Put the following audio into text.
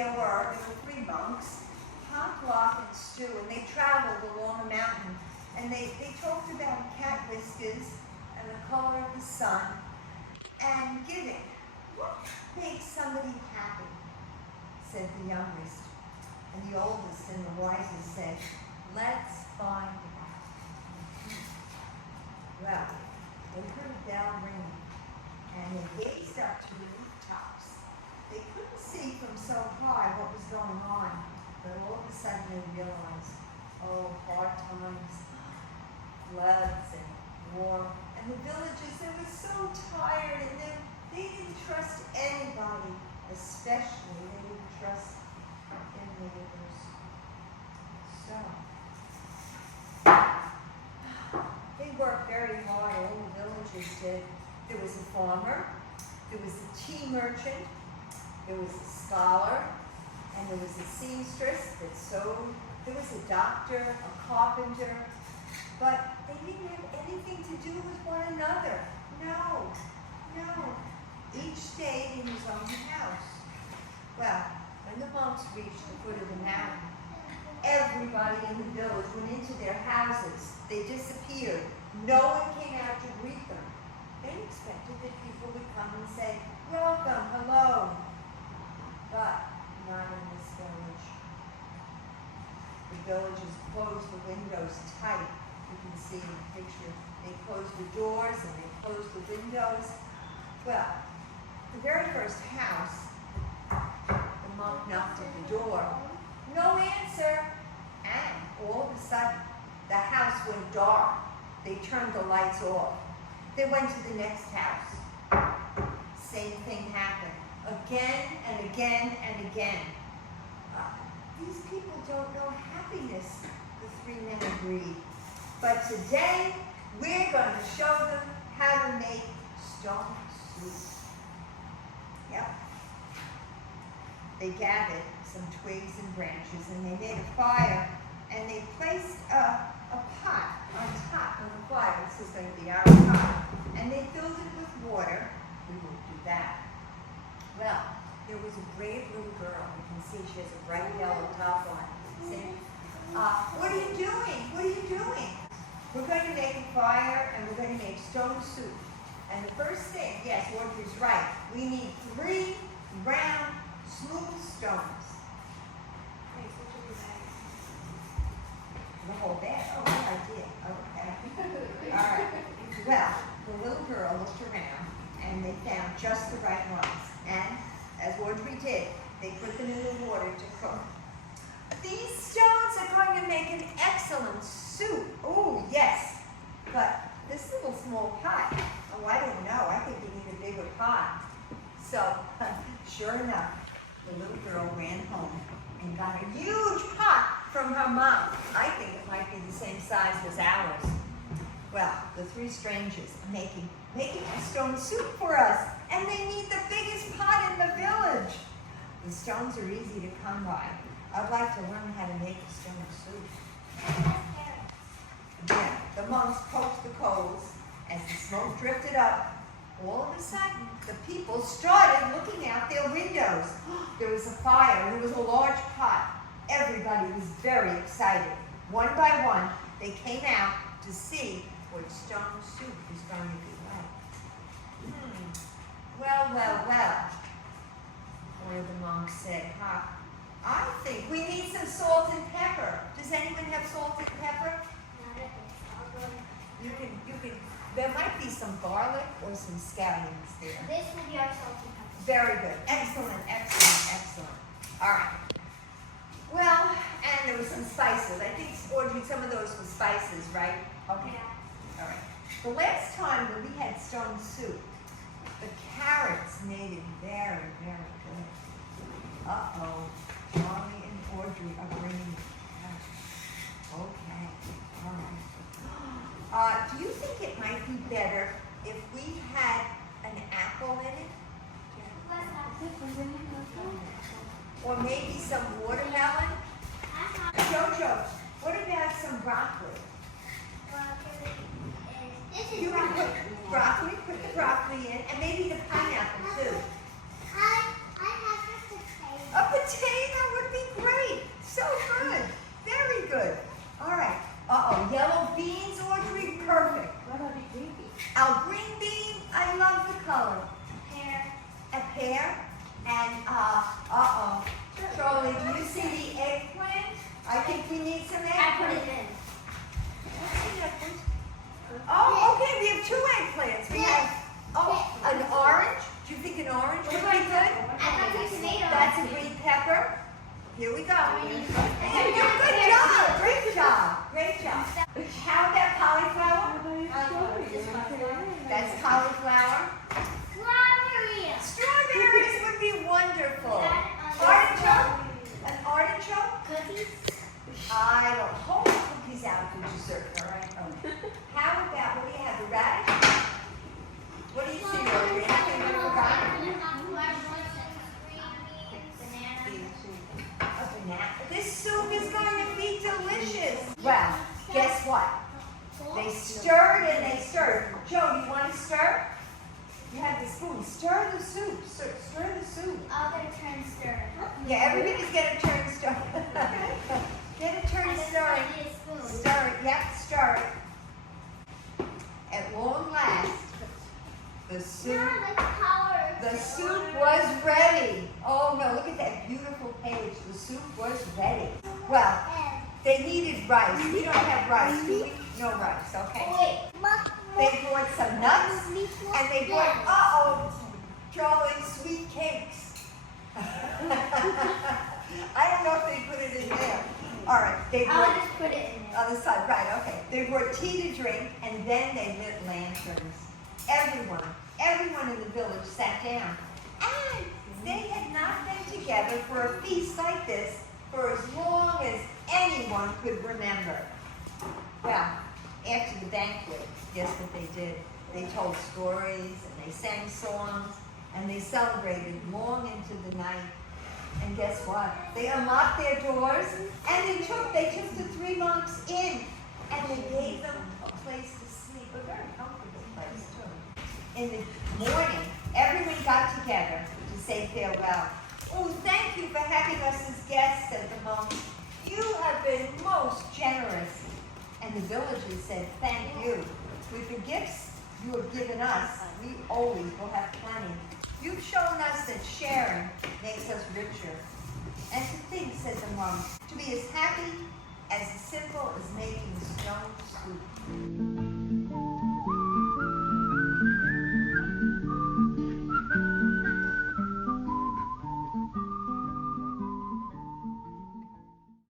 there were three monks, Hop, Lock, and Stew, and they traveled along a mountain. And they talked about cat whiskers and the color of the sun and giving. What makes somebody happy? Said the youngest. And the oldest and the wisest said, let's find out. Well, they heard a bell ringing, and they gazed up to the rooftops. They couldn't see from so high what was going on, but all of a sudden they realized, oh, hard times, floods and war, and the villagers, they were so tired, and they didn't trust anybody, especially they didn't trust their neighbors. So, they worked very hard, all the villagers did. There was a farmer, there was a tea merchant, there was a scholar, and there was a seamstress that sewed, there was a doctor, a carpenter, but they didn't have anything to do with one another. No. Each stayed in his own house. Well, when the monks reached the foot of the mountain, everybody in the village went into their houses. They disappeared. No one came out to greet them. They expected that people would come and say, welcome, hello. But not in this village. The villagers closed the windows tight. You can see in the picture. They closed the doors and they closed the windows. Well, the very first house, the monk knocked at the door. No answer. And all of a sudden, the house went dark. They turned the lights off. They went to the next house. Same thing happened. Again and again and again. These people don't know happiness, the three men agreed. But today, we're going to show them how to make stone soup. Yep. They gathered some twigs and branches, and they made a fire, and they placed a pot on top of the fire. This is going to be our pot. And they filled it with water. We won't do that. Well, there was a brave little girl. You can see she has a bright yellow top on. Saying, what are you doing? What are you doing? We're going to make a fire, and we're going to make stone soup. And the first thing, yes, Audrey's right, we need 3 round, smooth stones. The whole bag? Oh, good idea. Okay. All right. Well, the little girl looked around, and they found just the right ones. And, as Audrey did, they put them in the water to cook. These stones are going to make an excellent soup. Oh, yes. But this little small pot, oh, I don't know. I think we need a bigger pot. So, sure enough, the little girl ran home and got a huge pot from her mom. I think it might be the same size as ours. Well, the 3 strangers are making a stone soup for us, and they need the biggest pot in the village. The stones are easy to come by. I'd like to learn how to make a stone soup. Again, the monks poked the coals. As the smoke drifted up, all of a sudden, the people started looking out their windows. There was a fire. There was a large pot. Everybody was very excited. One by one, they came out to see what stone soup was going to be like. Well. One of the monks said, I think we need some salt and pepper. Does anyone have salt and pepper? You can, there might be some garlic or some scallions there. This will be our salt and pepper. Very good. Excellent. All right. Well, and there was some spices. I think, Audrey, some of those were spices, right? Okay. Yeah. All right. The last time that we had stone soup, the carrots made it very, very good. Uh-oh. Charlie and Audrey are bringing carrots. Okay. All right. Do you think it might be better if we had an apple in it? Or maybe some watermelon? Jojo, what about some broccoli? You can put broccoli, put the broccoli in, and maybe the pineapple too. I have a potato. A Okay, that would be great. So good. Very good. All right. Uh-oh, yellow beans, Audrey, perfect. What about the green bean? Our green bean, I love the color. Pear. A pear, and Charlie, do you see the eggplant? I think we need some I put eggplant. it in. Oh, okay, we have 2 eggplants. We have, an orange. Do you think an orange would be good? I thought you tomato. That's a green pepper. Here we go. We need some Hey, good job, great job, great job. How about cauliflower? That's cauliflower. Strawberry. Strawberries would be wonderful. Artichoke? An artichoke? Cookies. I will hold the cookies out for dessert, all right? Okay. How about, what do you have, the radish? What do you see, Audrey? Anything you forgot? A banana. This soup is going to be delicious. Well, guess what? They stirred and they stirred. Joe, you want to stir? You have the spoon. Stir the soup. Stir the soup. I'll get a turn stir. Yeah, everybody's get a turn stir. Get a turn stirring. I need a spoon. Stir it, yep, stir it. At long last, the soup was ready. Oh no, look at that beautiful page. The soup was ready. Well, they needed rice. We don't have rice, do we? No rice, okay. They brought some nuts, and they brought, Charlie, sweet cakes. I don't know if they put it in there. All right, they I'll brought, just put it in there. on the side, right, okay. They brought tea to drink, and then they lit lanterns. Everyone in the village sat down. And they had not been together for a feast like this for as long as anyone could remember. Well, after the banquet, guess what they did? They told stories, and they sang songs, and they celebrated long into the night. And guess what? They unlocked their doors, and they took the 3 monks in, and they gave them a place to sleep, a very comfortable place too. In the morning, everyone got together to say farewell. Oh, thank you for having us as guests, said the monks. You have been most generous. And the villagers said, thank you. With the gifts you have given us, we always will have plenty. You've shown us that sharing makes us richer. And to think, said the monk, to be as happy as simple as making stone soup.